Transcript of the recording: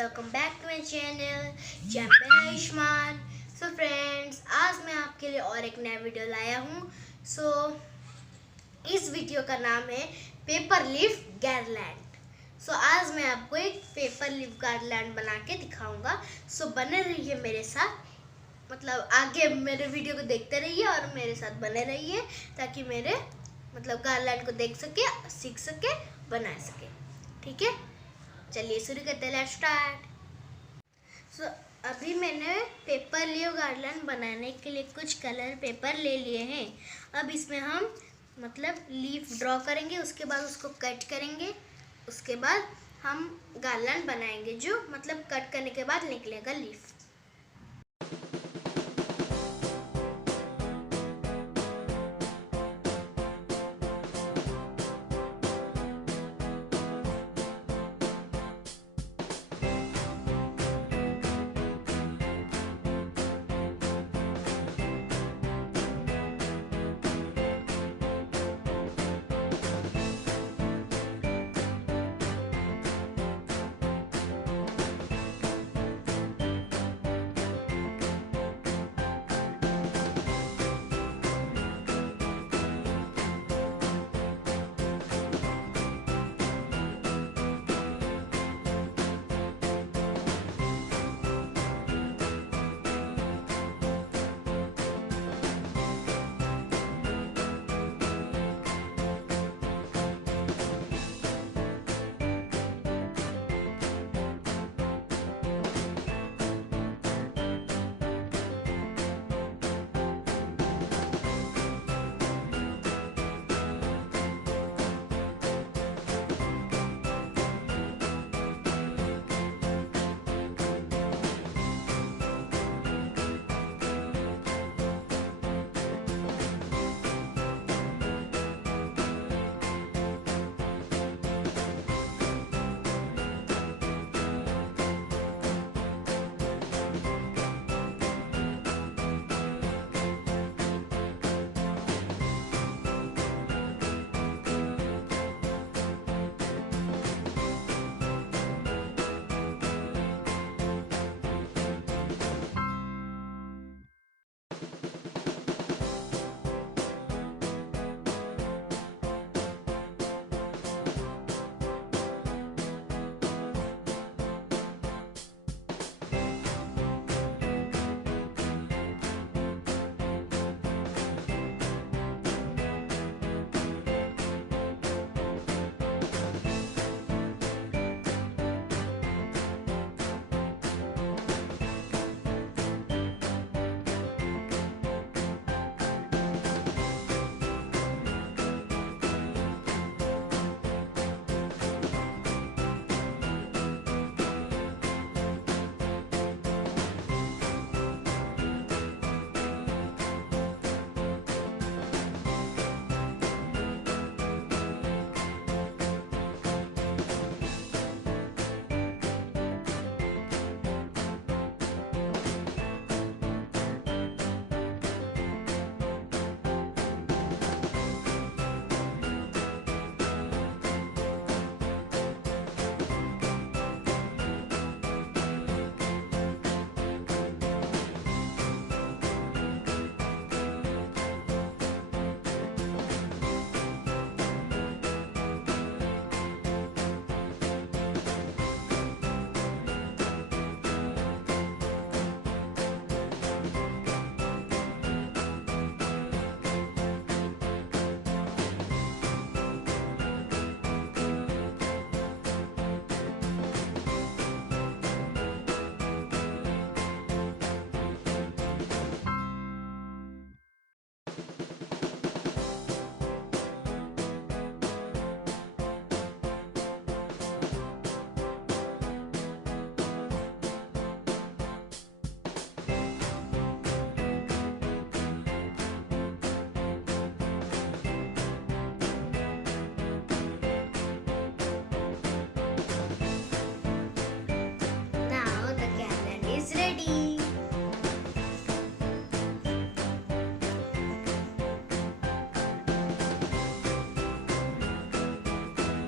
Welcome back to my channel champion Ayushman. So friends, आज मैं आपके लिए और एक नया वीडियो लाया हूँ। इस वीडियो का नाम है पेपर लीफ गार्लैंड। आज मैं आपको एक पेपर लीफ गार्लैंड बना के दिखाऊंगा। बने रहिए मेरे साथ, मतलब आगे मेरे वीडियो को देखते रहिए और मेरे साथ बने रहिए ताकि मेरे गार्लैंड को देख सके, सीख सके, बना सके। ठीक है, चलिए शुरू करते हैं। Let's start. अभी मैंने पेपर लीफ गार्लैंड बनाने के लिए कुछ कलर पेपर ले लिए हैं। अब इसमें हम लीफ ड्रॉ करेंगे, उसके बाद उसको कट करेंगे, उसके बाद हम गार्लैंड बनाएंगे जो कट करने के बाद निकलेगा लीफ।